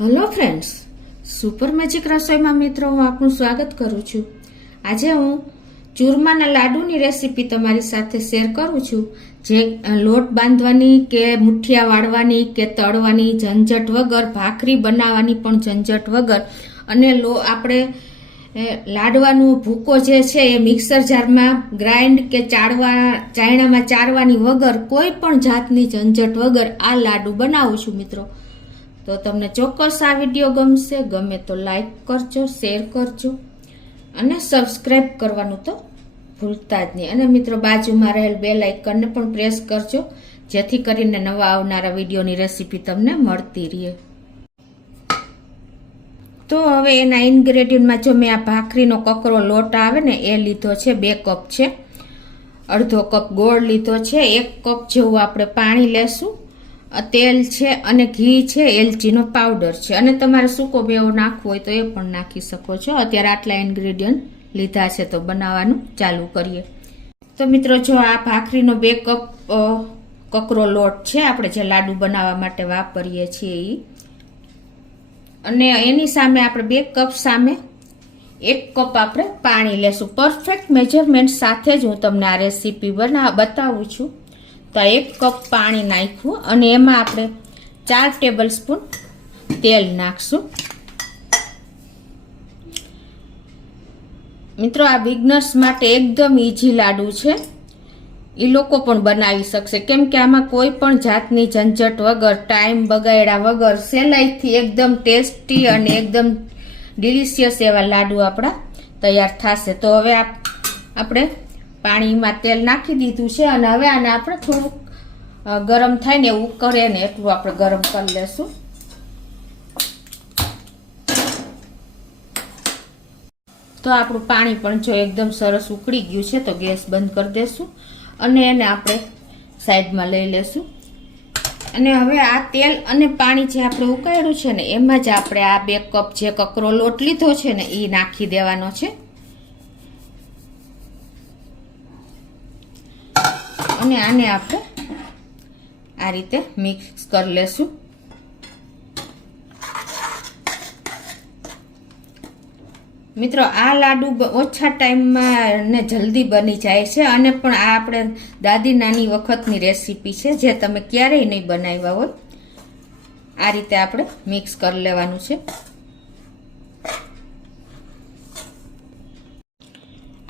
Hello friends, super magic રસોઈમાં મિત્રો હું આપનું સ્વાગત કરું છું। આજે હું ચૂરમાના લાડુની રેસીપી તમારી સાથે શેર કરું છું, જે લોટ બાંધવાની કે મુઠિયા વાળવાની કે તળવાની ઝંઝટ વગર, ભાખરી બનાવવાની પણ ઝંઝટ વગર, અને આપણે લાડવાનું ભૂકો જે છે એ મિક્સર જારમાં ગ્રાઇન્ડ કે ચાયણામાં ચાળવાની વગર, કોઈ પણ જાતની ઝંઝટ વગર આ લાડુ બનાવું છું મિત્રો। તો તમને ચોક્કસ આ વિડીયો ગમશે। ગમે તો લાઈક કરજો, શેર કરજો અને સબસ્ક્રાઈબ કરવાનું તો ભૂલતા જ નહીં। અને મિત્રો બાજુમાં રહેલ બેલ આઇકનને પણ પ્રેસ કરજો, જેથી કરીને નવા આવનારા વિડીયોની રેસીપી તમને મળતી રહે। તો હવે એના ઇન્ગ્રેડિયન્ટમાં જો મેં આ ભાખરીનો કકરો લોટ આવે ને એ લીધો છે, 2 કપ છે, અડધો કપ ગોળ લીધો છે, 1 કપ જેવું આપણે પાણી લેશું, તેલ છે અને ઘી છે, એલચીનો પાવડર છે, અને તમારે સૂકો મેવો નાખવો હોય તો એ પણ નાખી શકો છો। અત્યારે આટલા ઇન્ગ્રેડિયન્ટ લીધા છે, તો બનાવવાનું ચાલુ કરીએ। તો મિત્રો જો આ ભાખરીનો 2 કપ કકરો લોટ છે, આપણે જે લાડુ બનાવવા માટે વાપરીએ છીએ એ, અને એની સામે આપણે 2 કપ સામે 1 કપ આપણે પાણી લેશું। પરફેક્ટ મેજરમેન્ટ સાથે જ હું તમને આ રેસીપી બતાવું છું। તો 1 કપ પાણી નાખ્યું અને એમાં આપણે 4 ટેબલ સ્પૂન તેલ નાખશું। મિત્રો આ બિગનર્સ માટે એકદમ ઈઝી લાડુ છે, એ લોકો પણ બનાવી શકશે, કેમ કે આમાં કોઈ પણ જાતની ઝંઝટ વગર, ટાઈમ બગાડ્યા વગર, સહેલાઈથી એકદમ ટેસ્ટી અને એકદમ ડિલિશિયસ એવા લાડુ આપણા તૈયાર થશે। તો હવે આપણે પાણીમાં તેલ નાખી દીધું છે, અને હવે આને આપણે થોડુંક ગરમ થાય ને એવું કરે ને એટલું આપણે ગરમ કરી લેશું। તો આપણું પાણી પણ જો એકદમ સરસ ઉકળી ગયું છે, તો ગેસ બંધ કરી દેશું અને એને આપણે સાઈડમાં લઈ લેશું। અને હવે આ તેલ અને પાણી જે આપણે ઉકાળ્યું છે ને એમાં જ આપણે આ 2 કપ જે કકરો લોટ લીધો છે ને એ નાખી દેવાનો છે, અને આને આપણે આ રીતે મિક્સ કરી લેશું। મિત્રો આ લાડુ ઓછા ટાઈમમાં ને જલ્દી બની જાય છે, અને પણ આ આપણે દાદી નાની વખતની રેસીપી છે, જે તમે ક્યારેય નહીં બનાવ્યા હોય। આ રીતે આપણે મિક્સ કરી લેવાનું છે।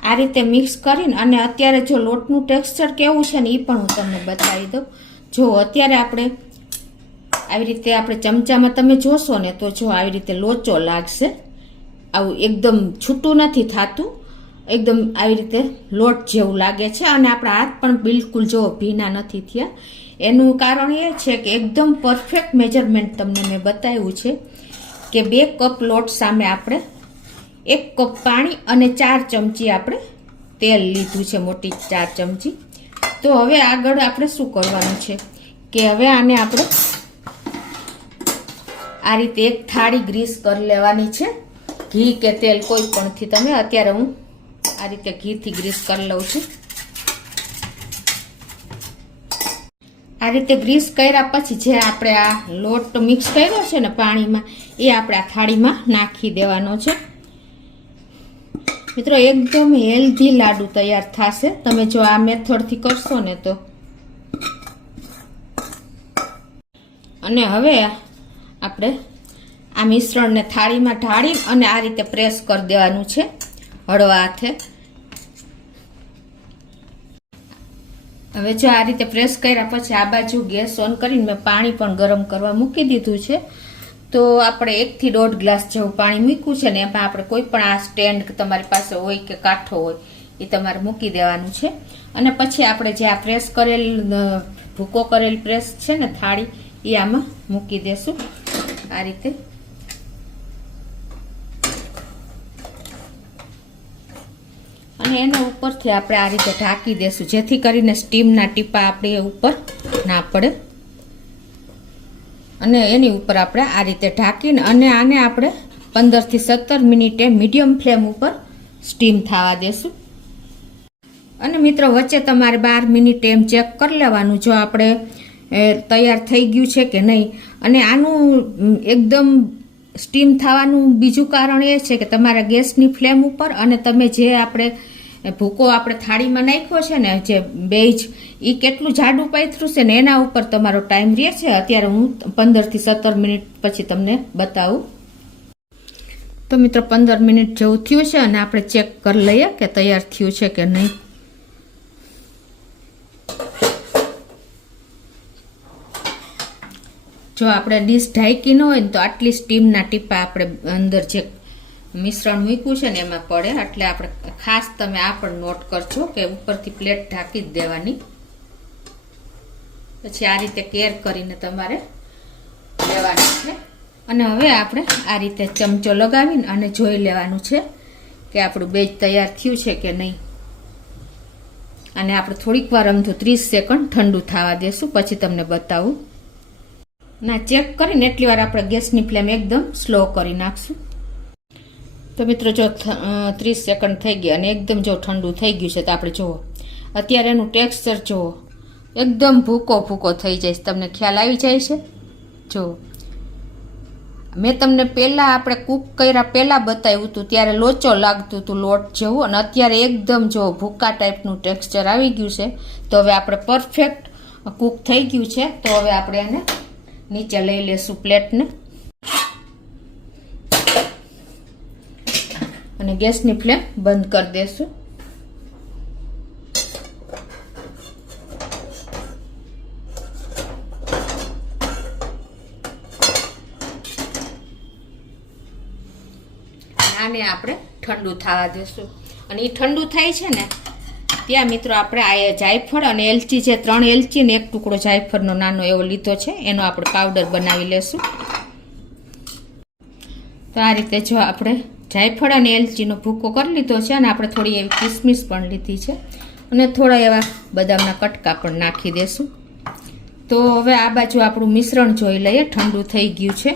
આ રીતે મિક્સ કરીને, અને અત્યારે જો લોટનું ટેક્સચર કેવું છે ને એ પણ હું તમને બતાવી દઉં। જો અત્યારે આપણે આવી રીતે આપણે ચમચામાં તમે જોશો ને તો જો આવી રીતે લોચો લાગશે, આવું એકદમ છૂટું નથી થતું, એકદમ આવી રીતે લોટ જેવું લાગે છે, અને આપણા હાથ પણ બિલકુલ જો ભીના નથી થયા। એનું કારણ એ છે કે એકદમ પરફેક્ટ મેજરમેન્ટ તમને મેં બતાવ્યું છે કે 2 કપ લોટ સામે આપણે 1 કપ પાણી અને 4 ચમચી આપણે તેલ લીધું છે, મોટી 4 ચમચી। તો હવે આગળ આપણે શું કરવાનું છે કે હવે આને આપણે આ રીતે એક થાળી ગ્રીસ કરી લેવાની છે, ઘી કે તેલ કોઈ પણથી તમે, અત્યારે હું આ રીતે ઘીથી ગ્રીસ કરી લઉં છું। આ રીતે ગ્રીસ કર્યા પછી જે આપણે આ લોટ મિક્સ કર્યો છે ને પાણીમાં, એ આપણે આ થાળીમાં નાખી દેવાનો છે। મિત્રો એકદમ હેલ્ધી લાડુ તૈયાર થશે તમે જો આ મેથડથી કરશો ને તો। અને હવે આપણે આ મિશ્રણને થાળીમાં ઢાળી અને આ રીતે પ્રેસ કરી દેવાનું છે હળવા હાથે। હવે જો આ રીતે પ્રેસ કર્યા પછી આ બાજુ ગેસ ઓન કરીને મેં પાણી પણ ગરમ કરવા મૂકી દીધું છે। તો આપણે 1 થી 1.5 ગ્લાસ જેવું પાણી મૂક્યું છે ને એમાં આપણે કોઈ પણ આ સ્ટેન્ડ તમારી પાસે હોય કે કાંઠો હોય એ તમારે મૂકી દેવાનું છે, અને પછી આપણે જે આ પ્રેસ કરેલ ભૂકો કરેલ પ્રેસ છે ને થાળી એ આમાં મૂકી દેશું આ રીતે। અને એના ઉપરથી આપણે આ રીતે ઢાંકી દેશું, જેથી કરીને સ્ટીમના ટીપા આપણી ઉપર ના પડે, અને એની ઉપર આપણે આ રીતે ઢાંકીને અને આને આપણે 15 થી 17 મિનિટે મીડિયમ ફ્લેમ ઉપર સ્ટીમ થવા દેશું। અને મિત્રો વચ્ચે તમારે 12 મિનિટ એમ ચેક કરી લેવાનું, જો આપણે તૈયાર થઈ ગયું છે કે નહીં. અને આનું એકદમ સ્ટીમ થવાનું બીજું કારણ એ છે કે તમારા ગેસની ફ્લેમ ઉપર અને તમે જે આપણે ભૂકો આપણે થાળીમાં નાખ્યો છે ને, જે બેજ, એ કેટલું જાડું પાથર્યું છે ને એના ઉપર તમારો ટાઈમ રહે છે. અત્યારે હું 15 થી 17 મિનિટ પછી તમને બતાવું. તો મિત્રો 15 મિનિટ જેવું થયું છે અને આપણે ચેક કરી લઈએ કે તૈયાર થયું છે કે નહીં. જો આપણે ડીશ ઢાંકી ન હોય ને તો આટલી સ્ટીમના ટીપા આપણે અંદર જે મિશ્રણ મૂક્યું છે ને એમાં પડે. એટલે આપણે ખાસ તમે આ પણ નોટ કરજો કે ઉપરથી પ્લેટ ઢાંકી જ દેવાની. પછી આ રીતે કેર કરીને તમારે લેવાનું છે. અને હવે આપણે આ રીતે ચમચો લગાવીને અને જોઈ લેવાનું છે કે આપણું બેજ તૈયાર થયું છે કે નહીં. અને આપણે થોડીક વાર અમથું 30 સેકન્ડ ઠંડુ થવા દેશું, પછી તમને બતાવું. ના, ચેક કરીને એટલી વાર આપણે ગેસની ફ્લેમ એકદમ સ્લો કરી નાખશું. તો મિત્રો જો 30 સેકન્ડ થઈ ગયા અને એકદમ જો ઠંડુ થઈ ગયું છે. તો આપણે જુઓ અત્યારે એનું ટેક્સચર જુઓ, એકદમ ભૂકો ભૂકો થઈ જાય. તમને ખ્યાલ આવી જાય છે. જો મેં તમને પહેલાં આપણે કૂક કર્યા પહેલાં બતાવ્યું હતું ત્યારે લોચો લાગતું હતું લોટ જેવું, અને અત્યારે એકદમ જો ભૂકા ટાઈપનું ટેક્સચર આવી ગયું છે. તો હવે આપણે પરફેક્ટ કૂક થઈ ગયું છે. તો હવે આપણે એને નીચે લઈ લેશું પ્લેટને અને ગેસની ફ્લેમ બંધ કરી દેશું. આને આપણે ઠંડુ થવા દેશું. અને એ ઠંડુ થાય છે ને ત્યાં મિત્રો આપણે આ જાયફળ અને એલચી છે, 3 એલચી ને 1 ટુકડો જાયફળનો નાનો એવો લીધો છે, એનો આપણે પાવડર બનાવી લેશું. તો આ રીતે જો આપણે જાયફળ અને એલચીનો ભૂકો કરી લીધો છે અને આપણે થોડી એવી કિસમિસ પણ લીધી છે અને થોડા એવા બદામના કટકા પણ નાખી દેશું. તો હવે આ બાજુ આપણું મિશ્રણ જોઈ લઈએ. ઠંડુ થઈ ગયું છે.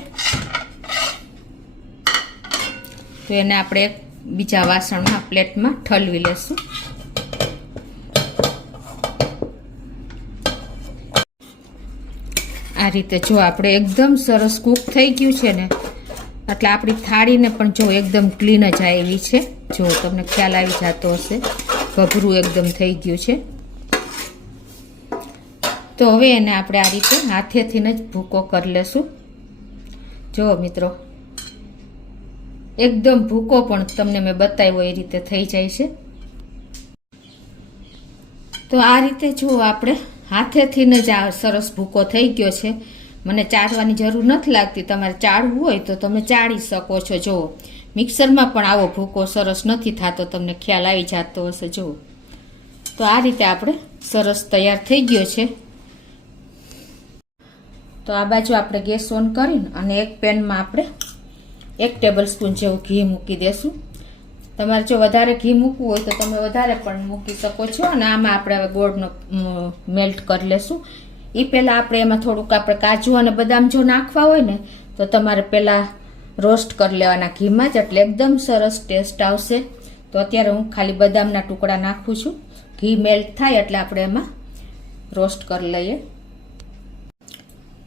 તો એને આપણે બીજા વાસણમાં પ્લેટમાં ઠલવી લેશું. આ રીતે જો આપણે એકદમ સરસ કૂક થઈ ગયું છે ને, એટલે આપણી થાળીને પણ જો એકદમ ક્લીન જ આવી છે. જો તમને ખ્યાલ આવી જતો હશે, ભભરું એકદમ થઈ ગયું છે. તો હવે એને આપણે આ રીતે હાથેથી જ ભૂકો કરી લેશું. જો મિત્રો એકદમ ભૂકો પણ તમને મેં બતાવ્યો એ રીતે થઈ જાય છે. તો આ રીતે જો આપણે હાથેથી જ આ સરસ ભૂકો થઈ ગયો છે. મને ચાળવાની જરૂર નથી લાગતી. તમારે ચાળવું હોય તો તમે ચાળી શકો છો. જુઓ મિક્સરમાં પણ આવો ભૂકો સરસ નથી થતો, તમને ખ્યાલ આવી જતો હશે. જુઓ તો આ રીતે આપણે સરસ તૈયાર થઈ ગયો છે. તો આ બાજુ આપણે ગેસ ઓન કરીને અને એક પેનમાં આપણે 1 ટેબલ સ્પૂન જેવું ઘી મૂકી દેશું. તમારે જો વધારે ઘી મૂકવું હોય તો તમે વધારે પણ મૂકી શકો છો. અને આમાં આપણે હવે ગોળનો મેલ્ટ કરી લેશું. એ પહેલાં આપણે એમાં થોડુંક આપણે કાજુ અને બદામ જો નાખવા હોય ને તો તમારે પહેલાં રોસ્ટ કરી લેવાના ઘીમાં જ, એટલે એકદમ સરસ ટેસ્ટ આવશે. તો અત્યારે હું ખાલી બદામના ટુકડા નાખું છું. ઘી મેલ્ટ થાય એટલે આપણે એમાં રોસ્ટ કરી લઈએ.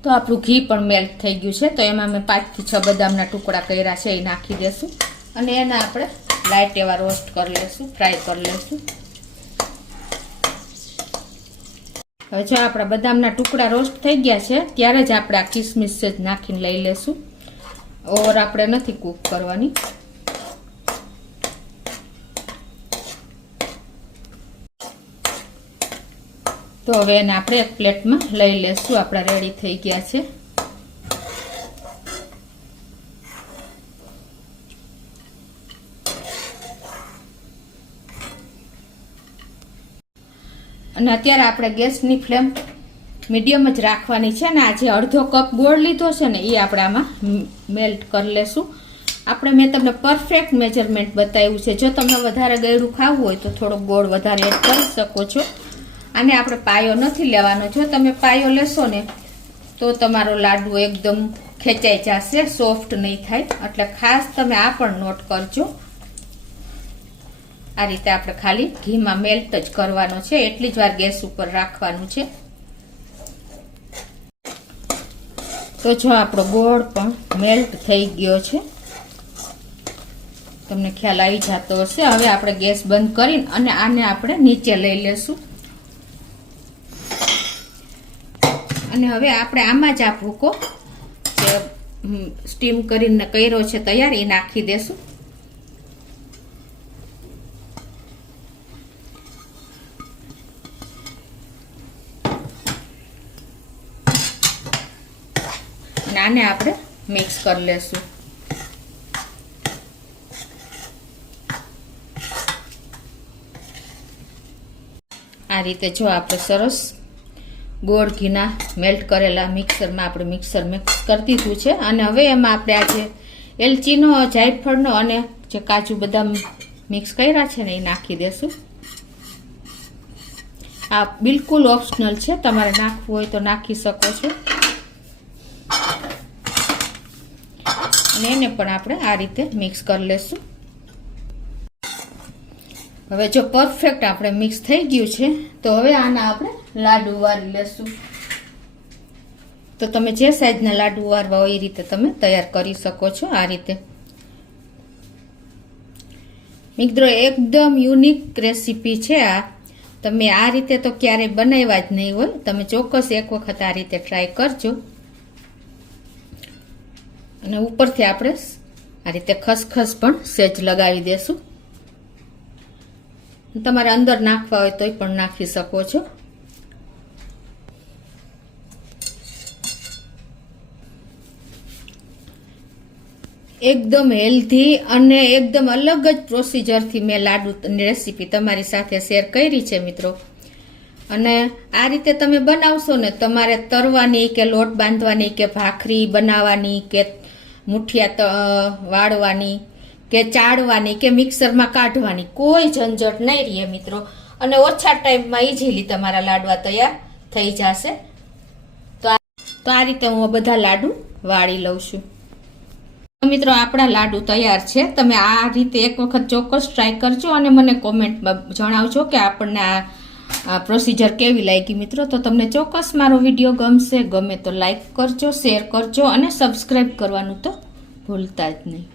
તો આપણું ઘી પણ મેલ્ટ થઈ ગયું છે. તો એમાં મેં 5 થી 6 બદામના ટુકડા કર્યા છે, એ નાખી દેશું અને એને આપણે લાઇટ એવા રોસ્ટ કરી લેશું, ફ્રાય કરી લેશું. હવે જો આપણા બદામના ટુકડા રોસ્ટ થઈ ગયા છે ત્યારે જ આપણે આ કિસમિસ જ નાખીને લઈ લેશું. ઓર આપણે નથી કૂક કરવાની. તો હવે એને આપણે એક પ્લેટમાં લઈ લેશું. આપણા રેડી થઈ ગયા છે. અને અત્યારે આપણે ગેસની ફ્લેમ મીડિયમ જ રાખવાની છે. ને આ જે અડધો કપ ગોળ લીધો છે ને એ આપણે આમાં મેલ્ટ કરી લેશું. આપણે મેં તમને પરફેક્ટ મેજરમેન્ટ બતાવ્યું છે. જો તમને વધારે ગળ્યું ખાવું હોય તો થોડો ગોળ વધારે એડ કરી શકો છો. આને આપણે પાયો નથી લેવાનો. જો તમે પાયો લેશો ને તો તમારો લાડુ એકદમ ખેંચાઈ જશે, સોફ્ટ નહીં થાય. એટલે ખાસ તમે આ પણ નોટ કરજો. આ રીતે આપણે ખાલી ઘીમાં મેલ્ટ જ કરવાનો છે. એટલી જ વાર ગેસ ઉપર રાખવાનું છે. તો જો આપણો ગોળ પણ મેલ્ટ થઈ ગયો છે, તમને ખ્યાલ આવી જતો હશે. હવે આપણે ગેસ બંધ કરીને અને આને આપણે નીચે લઈ લેશું. અને હવે આપણે આમાં જ આ ભૂકો જે સ્ટીમ કરીને કર્યો છે તૈયાર એ નાખી દેશું. અને આને આપણે મિક્સ કરી લેશું. આ રીતે જો આપણે સરસ ગોળ ઘીના મેલ્ટ કરેલા મિક્સરમાં આપણે મિક્સ કરી દીધું છે. અને હવે એમાં આપણે આ જે એલચીનો, જાયફળનો અને જે કાજુ બદામ મિક્સ કર્યા છે ને એ નાખી દેશું. આ બિલકુલ ઓપ્શનલ છે, તમારે નાખવું હોય તો નાખી શકો છો. અને એને પણ આપણે આ રીતે મિક્સ કરી લેશું. હવે જો પરફેક્ટ આપણે મિક્સ થઈ ગયું છે તો હવે આના આપણે લાડુ વાળી લેશું. તો તમે જે સાઈઝના લાડુ વાળવા હોય એ રીતે તમે તૈયાર કરી શકો છો. આ રીતે મિત્રો એકદમ યુનિક રેસીપી છે આ. તમે આ રીતે તો ક્યારેય બનાવ્યા જ નહીં હોય, તમે ચોક્કસ એક વખત આ રીતે ટ્રાય કરજો. અને ઉપરથી આપણે આ રીતે ખસખસ પણ સેજ લગાવી દેશું. તમારે અંદર નાખવા હોય તોય પણ નાખી શકો છો. એકદમ હેલ્ધી અને એકદમ અલગ જ પ્રોસિજરથી મેં લાડુની રેસીપી તમારી સાથે શેર કરી છે મિત્રો. અને આ રીતે તમે બનાવશો ને, તમારે તરવાની કે લોટ બાંધવાની કે ભાખરી બનાવવાની કે મુઠિયા વાળવાની કે ચાળવાની કે મિક્સરમાં કાઢવાની કોઈ ઝંઝટ નહીં રહે મિત્રો. અને ઓછા ટાઈમમાં ઇઝીલી તમારા લાડવા તૈયાર થઈ જશે. તો આ રીતે હું બધા લાડુ વાળી લઉં છું. મિત્રો આપણા લાડુ તૈયાર છે. તમે આ રીતે એક વખત ચોક્કસ ટ્રાય કરજો અને મને કોમેન્ટમાં જણાવજો કે આપણને આ પ્રોસિજર કેવી લાગી મિત્રો. તો તમને ચોક્કસ મારો વિડીયો ગમે તો લાઈક કરજો, શેર કરજો અને સબસ્ક્રાઈબ કરવાનું તો ભૂલતા જ નહીં.